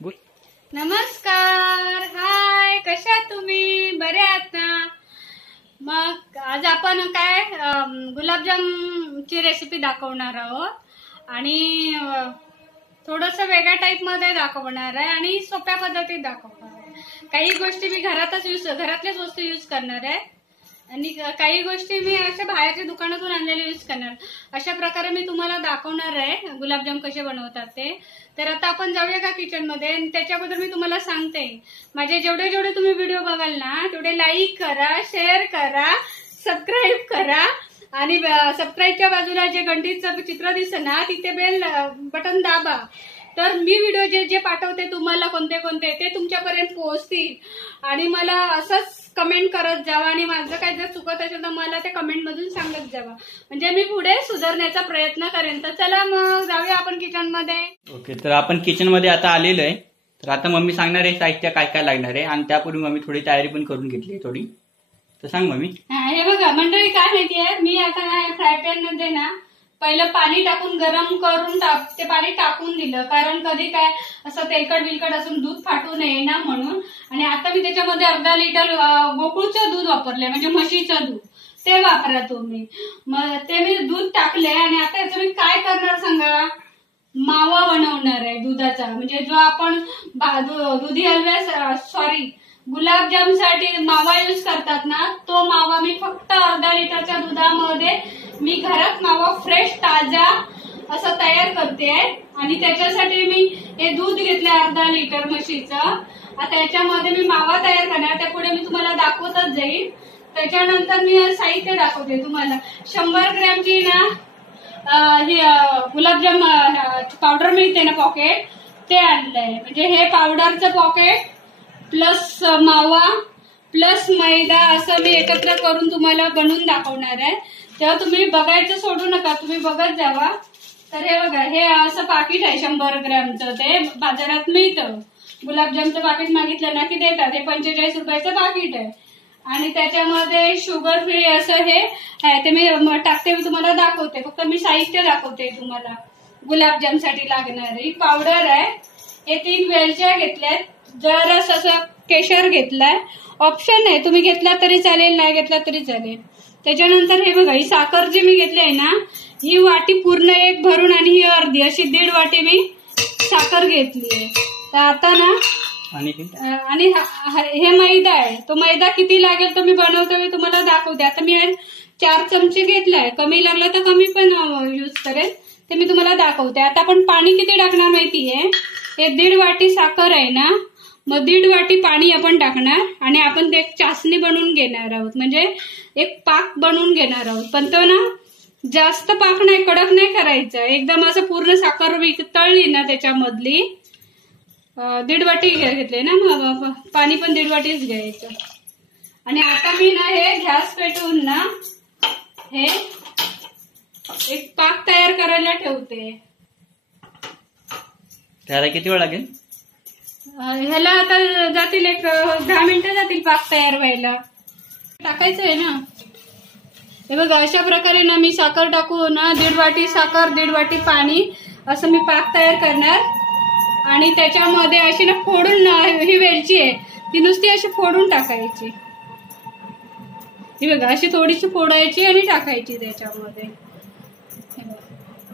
बोल. नमस्कार, हाय, कशा आहात तुम्ही? बरे आहात ना? मग आज आपण काय गुलाबजामची रेसिपी दाखवणार आहोत आणि थोडंसं वेगळ्या टाइप मध्ये दाखवणार आहे आणि सोप्या पद्धतीत दाखवणार आहे. काही गोष्टी मी घरातल्याच वस्तू यूज करणार आहे आणि काही गोष्टी मी अशा बाहेरच्या दुकानातून आणलेल्या यूज करणार. अशा प्रकारे मी तुम्हाला दाखवणार आहे गुलाबजाम कसे बनवतात ते. तर आता आपण जाऊया का किचन मध्ये. त्याच्या अगोदर मी तुम्हाला सांगते, माझे जेवढे तुम्ही व्हिडिओ बघाल ना तेवढे लाईक करा, शेअर करा, सबस्क्राईब करा आणि सबस्क्राईबच्या बाजूला जे घंटीचं चित्र दिसतं ना तिथे बेल बटन दाबा. तर मी व्हिडिओ जे पाठवते तुम्हाला कोणते ते तुमच्यापर्यंत पोहोचतील आणि मला असंच कमेंट करत जावा आणि माझं काय जर चुकत असेल तर मला ते कमेंट मधून सांगत जावा, म्हणजे मी पुढे सुधारण्याचा प्रयत्न करेन. तर चला मग जाऊया आपण किचन मध्ये. ओके, तर आपण किचन मध्ये आता आलेलो आहे. तर आता मम्मी सांगणार आहे साहित्य काय काय लागणार आहे आणि त्यापूर्वी मम्मी थोडी तयारी पण करून घेतली आहे थोडी. तर सांग मम्मी. हे बघा मंडळी, काय माहितीये, मी आता ना फ्राय पॅन मध्ये ना पहिलं पाणी टाकून गरम करून ते पाणी टाकून दिलं, कारण कधी काय असं तेलकट बिलकट असून दूध फाटू नये ना म्हणून. आणि आता मी त्याच्यामध्ये अर्धा लिटर गोकुळचं दूध वापरले, म्हणजे म्हशीचं दूध. ते वापरा तुम्ही. मग ते मी दूध टाकले आणि आता याचं मी काय करणार सांगा. मावा बनवणार आहे दुधाचा, म्हणजे जो आपण दुधी गुलाबजामसाठी मावा यूज करतात ना, तो मावा मी फक्त अर्धा लिटरच्या दुधामध्ये मी घरात मावा फ्रेश ताजा असं तयार करते. आणि त्याच्यासाठी मी हे दूध घेतलंय अर्धा लिटर म्हशीचं. आता याच्यामध्ये मी मावा तयार करणार, त्यापुढे मी तुम्हाला दाखवतच जाईल. त्याच्यानंतर मी साहित्य दाखवते तुम्हाला. 100 ग्रॅमची ना ही गुलाबजाम पावडर मिळते ना पॉकेट, ते आणलंय. म्हणजे हे पावडरचं पॉकेट प्लस मावा प्लस मैदा असं मी एकत्र करून तुम्हाला बनवून दाखवणार आहे. तेव्हा तुम्ही बघायचं सोडू नका, तुम्ही बघत जावा. तर हे बघा, हे असं पाकिट आहे 100 ग्रॅमचं. ते बाजारात मिळतं. गुलाबजामचं पाकिट मागितलं ना की देतात. हे 45 रुपयाचं पाकिट आहे आणि त्याच्यामध्ये शुगर फ्री असं हे आहे. ते मी टाकते, मी तुम्हाला दाखवते. फक्त मी साहित्य दाखवते तुम्हाला. गुलाबजामसाठी लागणारी पावडर आहे. हे 3 वेलच्या घेतल्यात. जरा असं केशर घेतलाय, ऑप्शन आहे, तुम्ही घेतला तरी चालेल, नाही घेतला तरी चालेल. त्याच्यानंतर हे बघा, ही साखर जी मी घेतली आहे ना, ही वाटी पूर्ण एक भरून आणि ही अर्धी अशी 1.5 वाटी मी साखर घेतली आहे. तर आता ना आणि हे मैदा आहे. तो मैदा किती लागेल तो मी बनवतो, मी तुम्हाला दाखवते. आता मी 4 चमचे घेतलाय, कमी लागलं तर कमी पण यूज करेल, ते मी तुम्हाला दाखवते. आता आपण पाणी किती टाकणार माहितीये, हे 1.5 वाटी साखर आहे ना, मग 1.5 वाटी पाणी आपण टाकणार आणि आपण ते एक चासणी बनवून घेणार आहोत, म्हणजे एक पाक बनवून घेणार आहोत. पण तो ना जास्त पाक नाही, कडक नाही करायचं. एकदम असं पूर्ण साखर वितळली ना त्याच्यामधली. 1.5 वाटी घेतले ना, मग पाणी पण 1.5 वाटीच घ्यायचं. आणि आता मी ना हे गॅस पेटवून ना हे एक पाक तयार करायला ठेवते. त्याला किती वेळ लागेल? ह्याला आता जातील एक 10 मिनिटं जातील पाक तयार व्हायला. टाकायचं आहे ना. हे बघा, अशा प्रकारे ना मी साखर टाकू ना, 1.5 वाटी साखर 1.5 वाटी पाणी असं मी पाक तयार करणार. आणि त्याच्यामध्ये अशी ना फोडून, ही वेलची आहे ती नुसती अशी फोडून टाकायची. ही बघा, अशी थोडीशी फोडायची आणि टाकायची त्याच्यामध्ये.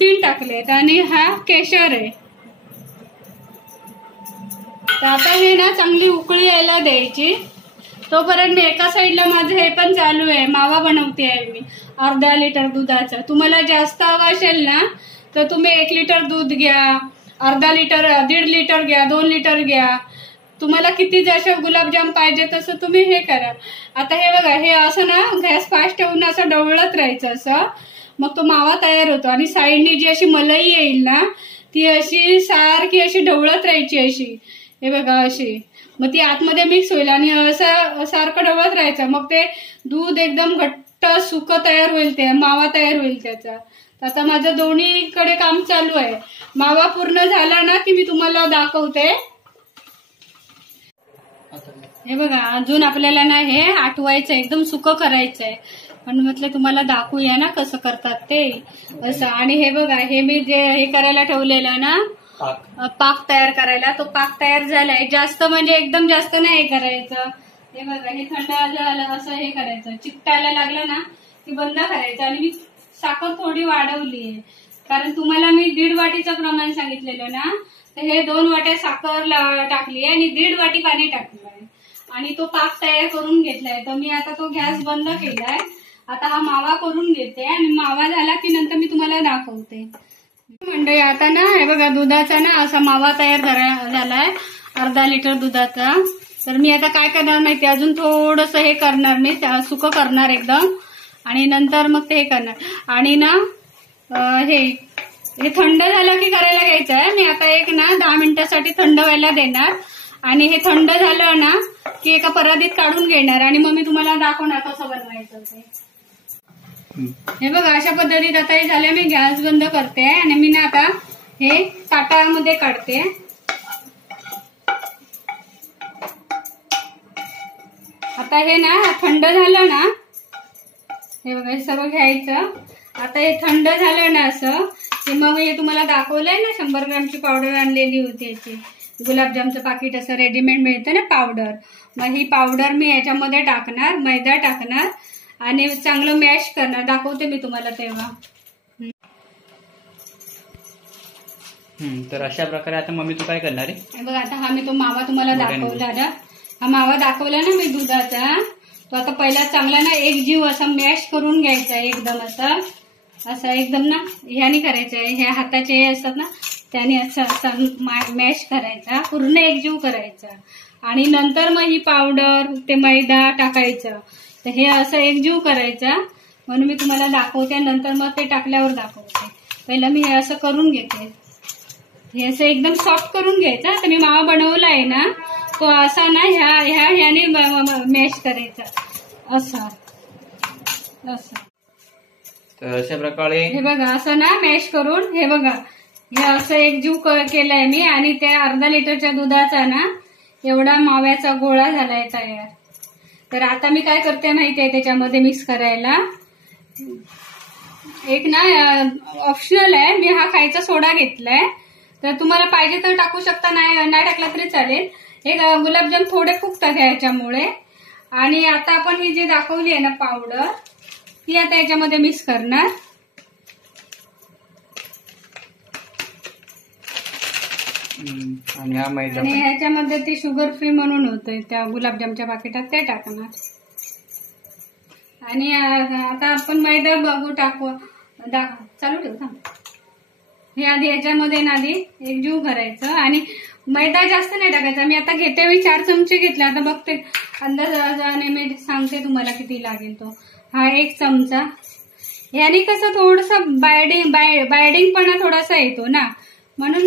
3 टाकलेत आणि हा केशर आहे. तर आता हे ना चांगली उकळी यायला द्यायची. तोपर्यंत मी एका साईडला माझं हे पण चालू आहे, मावा बनवते आहे मी अर्धा लिटर दुधाचा. तुम्हाला जास्त हवा असेल ना तर तुम्ही 1 लिटर दूध घ्या, अर्धा लिटर, 1.5 लिटर घ्या, 2 लिटर घ्या. तुम्हाला किती जसं गुलाबजाम पाहिजे तसं तुम्ही हे करा. आता हे बघा, हे असं ना गॅस फास्ट ठेवून असं ढवळत राहायचं असं, मग तो मावा तयार होतो. आणि साईडनी जी अशी मलाई येईल ना ती अशी सारखी अशी ढवळत राहायची अशी. हे बघा अशी, मग ती आतमध्ये मिक्स होईल आणि असं सारखं ढवळत राहायचं. मग ते दूध एकदम घट्ट सुकं तयार होईल, ते मावा तयार होईल त्याचा. आता माझं दोन्हीकडे काम चालू आहे. मावा पूर्ण झाला ना की मी तुम्हाला दाखवते. हे बघा, अजून आपल्याला ना हे आटवायचं, एकदम सुकं करायचंय. पण म्हटलं तुम्हाला दाखवूया ना कसं करतात ते असं. आणि हे बघा, हे मी जे हे करायला ठेवलेलं ना पाक तयार करायला. तो पाक तयार झालाय. जास्त म्हणजे एकदम जास्त नाही करायचं. हे बघा, हे थंड झालं असं हे करायचं. चिकटायला लागलं ना की बंद करायचं. आणि मी साखर थोडी वाढवली आहे, कारण तुम्हाला मी 1.5 वाटीचं प्रमाण सांगितलेलं ना, तर हे 2 वाट्या साखर टाकली आणि 1.5 वाटी पाणी टाकलंय आणि तो पाक तयार करून घेतलाय. तर मी आता तो गॅस बंद केलाय. आता हा मावा करून घेते आणि मावा झाला की नंतर मी तुम्हाला दाखवते. मंडळी आता ना हे बघा, दुधाचा ना असा मावा तयार झालाय 1/2 लिटर दुधाचा. तर मी आता काय करणार माहिती, अजून थोडस हे करणार, मी सुकं करणार एकदम आणि नंतर मग ते हे करणार. आणि ना हे थंड झालं की करायला घ्यायचं आहे. मी आता एक ना 10 मिनिटासाठी थंड व्हायला देणार आणि हे थंड झालं ना की एका परातीत काढून घेणार आणि मग मी तुम्हाला दाखवणार कसं बनवायचं ते. हे बघा, अशा पद्धतीत आता हे झालं. मी गॅस बंद करते आणि मी ना आता हे ताटामध्ये काढते. आता हे ना थंड झालं ना, हे बघा, हे सर्व घ्यायचं. आता हे थंड झालं ना असं की मग हे तुम्हाला दाखवलंय ना 100 ग्रॅमची पावडर आणलेली होती याची, गुलाबजामचं पाकिट असं रेडीमेड मिळतं ना पावडर. मग ही पावडर मी याच्यामध्ये टाकणार, मैदा टाकणार आणि चांगलं मॅश करणार. दाखवते मी तुम्हाला तेव्हा. तर अशा प्रकारे आता मम्मी तू काय करणार आहे? बघा, आता हा मी तो मावा तुम्हाला दाखवला ना, हा मावा दाखवला ना मी दुधाचा, तो आता पहिला चांगला ना एकजीव असा मॅश करून घ्यायचा एकदम असं एकदम ना ह्यानी करायचं आहे. ह्या हाताचे हे असतात ना त्याने असं मॅश करायचा, पूर्ण एकजीव करायचा आणि नंतर मग ही पावडर ते मैदा टाकायचं. तर हे असं एकजीव करायचा म्हणून मी तुम्हाला दाखवते. नंतर मग ते टाकल्यावर दाखवते. पहिलं मी हे असं करून घेते. हे असं एकदम सॉफ्ट करून घ्यायचा. तर मी मावा बनवला आहे ना तो असा ना ह्याने मॅश करायचा असं. तर अशा प्रकारे हे बघा, असं ना मॅश करून हे बघा, हे असं एकजीव केलाय मी आणि त्या 1/2 लिटरच्या दुधाचा ना एवढा माव्याचा गोळा झालाय तयार. तर आता मी काय करते माहितीये, त्याच्यामध्ये मिक्स करायला एक ना ऑप्शनल आहे, मी हा खायचा सोडा घेतलाय. तर तुम्हाला पाहिजे तर टाकू शकता, नाही टाकला तरी चालेल. हे गुलाबजाम थोडे फुगतात ह्याच्यामुळे. आणि आता आपण ही जी दाखवली आहे ना पावडर, ती आता याच्यामध्ये मिक्स करणार. आणि हा मैदा, आणि ह्याच्यामध्ये ते शुगर फ्री म्हणून होतंय त्या गुलाबजामच्या पाकिटात, ते टाकणार. आणि आता आपण मैदा बघू टाकू, चालू ठेवू थांब. हे आधी याच्यामध्ये ना आधी एकजीव करायचं आणि मैदा जास्त नाही टाकायचा. मी आता घेते वेळी 4 चमचे घेतले. आता बघते अंदाजाने मी सांगते तुम्हाला किती लागेल. तो हा 1 चमचा. याने कसं थोडंसं बायडिंगपणा थोडासा येतो ना, म्हणून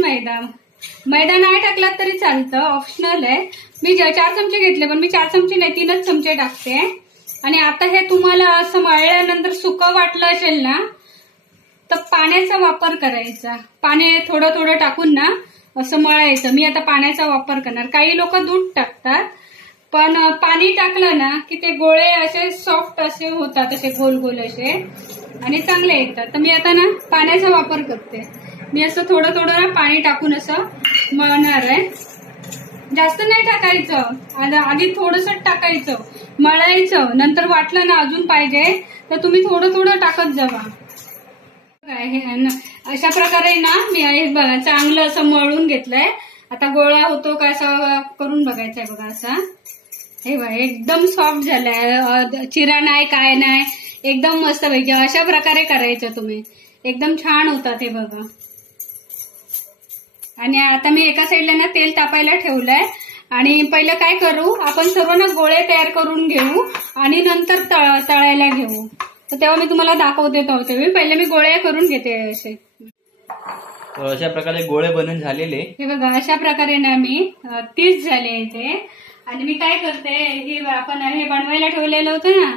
मैदा नाही टाकला तरी चालतं, ऑप्शनल आहे. मी 4 चमचे घेतले, पण मी 4 चमचे नाही 3च चमचे टाकते. आणि आता हे तुम्हाला असं मळल्यानंतर सुकं वाटलं असेल ना तर पाण्याचा वापर करायचा. पाणी थोडं थोडं टाकून ना असं मळायचं. मी आता पाण्याचा वापर करणार. काही लोक दूध टाकतात, पण पाणी टाकलं ना की ते गोळे असे सॉफ्ट असे होतात, असे गोल गोल असे आणि चांगले येतात. तर मी आता ना पाण्याचा वापर करते. मी असं थोडं थोडं ना पाणी टाकून असं मळणार आहे. जास्त नाही टाकायचं, आधी थोडंसं टाकायचं, मळायचं. नंतर वाटलं ना अजून पाहिजे तर तुम्ही थोडं थोडं टाकत जावा. अशा प्रकारे ना मी हे बघा चांगलं असं मळून घेतलंय. आता गोळा होतो का असं करून बघायचंय. बघा असा, हे बघा एकदम सॉफ्ट झालाय, चिरा नाही काय नाही, एकदम मस्त पैकी. अशा प्रकारे करायचं तुम्ही, एकदम छान होतात हे बघा. आणि आता मी एका साईडला ना तेल तापायला ठेवलंय. आणि पहिलं काय करू आपण, सर्व ना गोळे तयार करून घेऊ आणि नंतर तळायला घेऊ. तर तेव्हा मी तुम्हाला दाखवते. तेव्हा पहिले मी गोळे करून घेते असे. अशा प्रकारे गोळे बनून झालेले. हे बघा, अशा प्रकारे ना मी 30 झाले इथे. आणि मी काय करते, हे आपण हे बनवायला ठेवलेलं होतं ना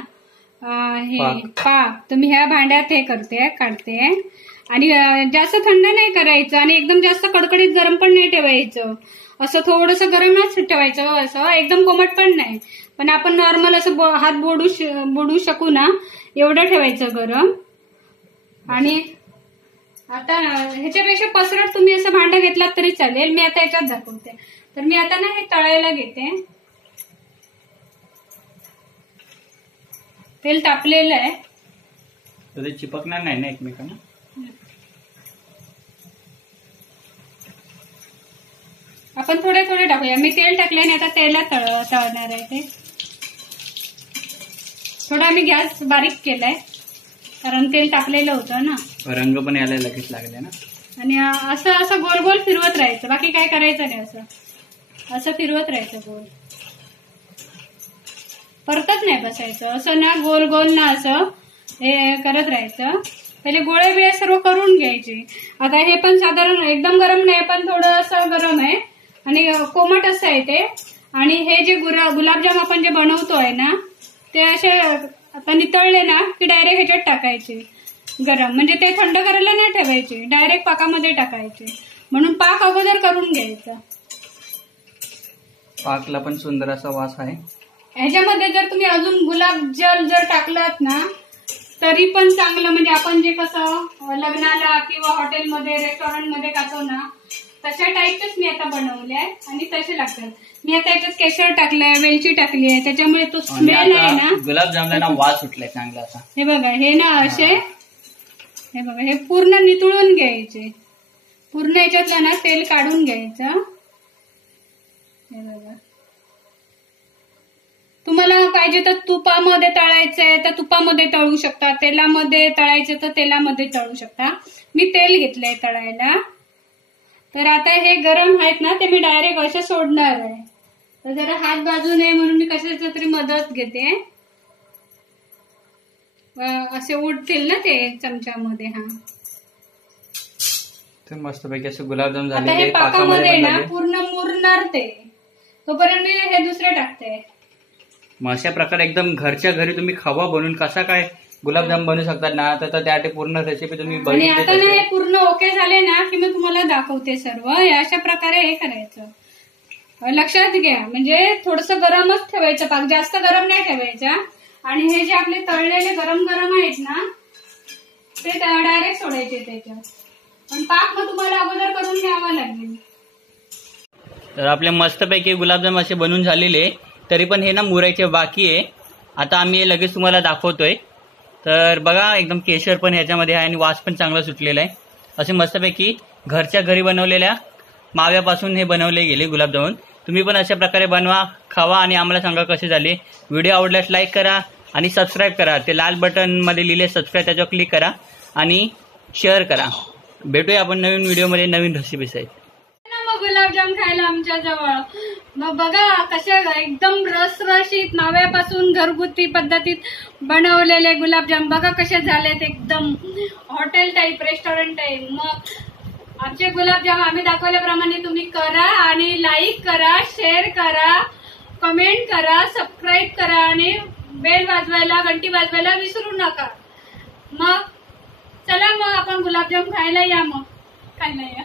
हे पाक, तर मी ह्या भांड्यात हे करते, काढते. आणि जास्त थंड नाही करायचं आणि एकदम जास्त कडकडीत गरम पण नाही ठेवायचं. असं थोडंसं गरमच ठेवायचं, असं एकदम कोमट पण नाही. पण आपण नॉर्मल असं हात बोडू शकू ना एवढं ठेवायचं गरम. आणि आता ह्याच्यापेक्षा पसरट तुम्ही असं भांडं घेतलात तरी चालेल. मी आता याच्यात दाखवते. तर मी आता ना हे तळायला घेते. तेल तापलेलं आहे. तर ते चिपकणार नाही ना एकमेकांना. आपण थोडे थोडे टाकूया. मी तेल टाकले आणि आता तेलात तळणार आहे ते. थोडा मी गॅस बारीक केलाय कारण तेल टाकलेलं होतं ना. रंग पण यायला लगेच लागले ना. आणि असं असं गोल गोल फिरवत राहायचं. बाकी काय करायचं नाही. असं असं फिरवत राहायचं गोल. परतच नाही बसायचं. असं ना गोल गोल ना असं हे करत राहायचं. पहिले गोळे बिळे सर्व करून घ्यायचे. आता हे पण साधारण एकदम गरम नाही पण थोडं असं गरम आहे आणि कोमट असं आहे ते. आणि हे जे गुलाबजाम आपण जे बनवतोय ना ते असे आता नितळले ना की डायरेक्ट ह्याच्यात टाकायचे गरम. म्हणजे ते थंड करायला नाही ठेवायचे. डायरेक्ट पाकामध्ये टाकायचे. म्हणून पाक अगोदर करून घ्यायचा. पाकला पण सुंदर असा वास आहे. ह्याच्यामध्ये जर तुम्ही अजून गुलाबजल जर टाकलात ना तरी पण चांगलं. म्हणजे आपण जे कसं लग्नाला किंवा हॉटेलमध्ये रेस्टॉरंटमध्ये खातो ना तशा टाईपच मी आता बनवले आहे आणि तसे लागतात. मी आता याच्यात केशर टाकलंय, वेलची टाकली आहे. त्याच्यामुळे तो स्मेल आहे ना गुलाबजामला ना वास सुटलाय चांगला असा. हे बघा हे ना असे हे बघा हे पूर्ण नितळून घ्यायचे. पूर्ण याच्यातलं ना तेल काढून घ्यायचं. हे बघा तुम्हाला पाहिजे तर तुपामध्ये तळायचंय तर तुपामध्ये तळू शकता. तेलामध्ये तळायचं तर तेलामध्ये तळू शकता. मी तेल घेतलंय तळायला. तर आता हे गरम आहेत ना ते मी डायरेक्ट असे सोडणार आहे. तर जरा हात बाजू नये म्हणून मी कशाची तरी मदत घेते. असे उडतील ना ते चमच्यामध्ये. हा तर मस्तपैकी असं गुलाबजाम आता झाले. हे पाकामध्ये ना पूर्ण मुरणार ते. तोपर्यंत मी हे दुसरे टाकते. मग अशा प्रकारे एकदम घरच्या घरी तुम्ही खवा बनवून कसा काय गुलाबजाम बनवू शकतात ना. तर त्यासाठी पूर्ण रेसिपी तुम्ही आणि बघितली. आता ना हे पूर्ण ओके झाले ना की मी तुम्हाला दाखवते सर्व. अशा प्रकारे हे करायचं. लक्षात घ्या म्हणजे थोडस गरमच ठेवायचं. पाक जास्त गरम नाही ठेवायचा. आणि हे जे आपले तळलेले गरम गरम आहेत ना ते डायरेक्ट सोडायचे त्याच्यात. पण पाक मग तुम्हाला अगोदर करून घ्यावा लागेल. तर आपले मस्तपैकी गुलाबजाम असे बनवून झालेले. तरी पण हे ना मुरायचे बाकी आहे. आता आम्ही लगेच तुम्हाला दाखवतोय. तर बघा एकदम केशर पण ह्याच्यामध्ये आहे आणि वास पण चांगला सुटलेला आहे. असे मस्तपैकी घरच्या घरी बनवलेल्या माव्यापासून हे बनवले गेले गुलाबजामुन. तुम्ही पण अशा प्रकारे बनवा, खावा आणि आम्हाला सांगा कसे झाले. व्हिडिओ आवडल्यास लाईक करा आणि सबस्क्राईब करा. ते लाल बटन मध्ये लिहिले सबस्क्राईब त्याच्यावर क्लिक करा आणि शेअर करा. भेटूया आपण नवीन व्हिडिओमध्ये नवीन रेसिपीज आहेत. मग गुलाबजाम खायला आमच्या जवळ. मग बघा कसे एकदम रसरशीत माव्यापासून घरगुती पद्धतीत बनवलेले गुलाबजाम बघा कसे झालेत. एकदम हॉटेल टाईप, रेस्टॉरंट टाईप. मग आमचे गुलाबजाम आम्ही दाखवल्याप्रमाणे तुम्ही करा आणि लाईक करा, शेअर करा, कमेंट करा, सबस्क्राईब करा आणि बेल वाजवायला, घंटी वाजवायला विसरू नका. मग चला मग आपण गुलाबजाम खायला या. मग खायला या.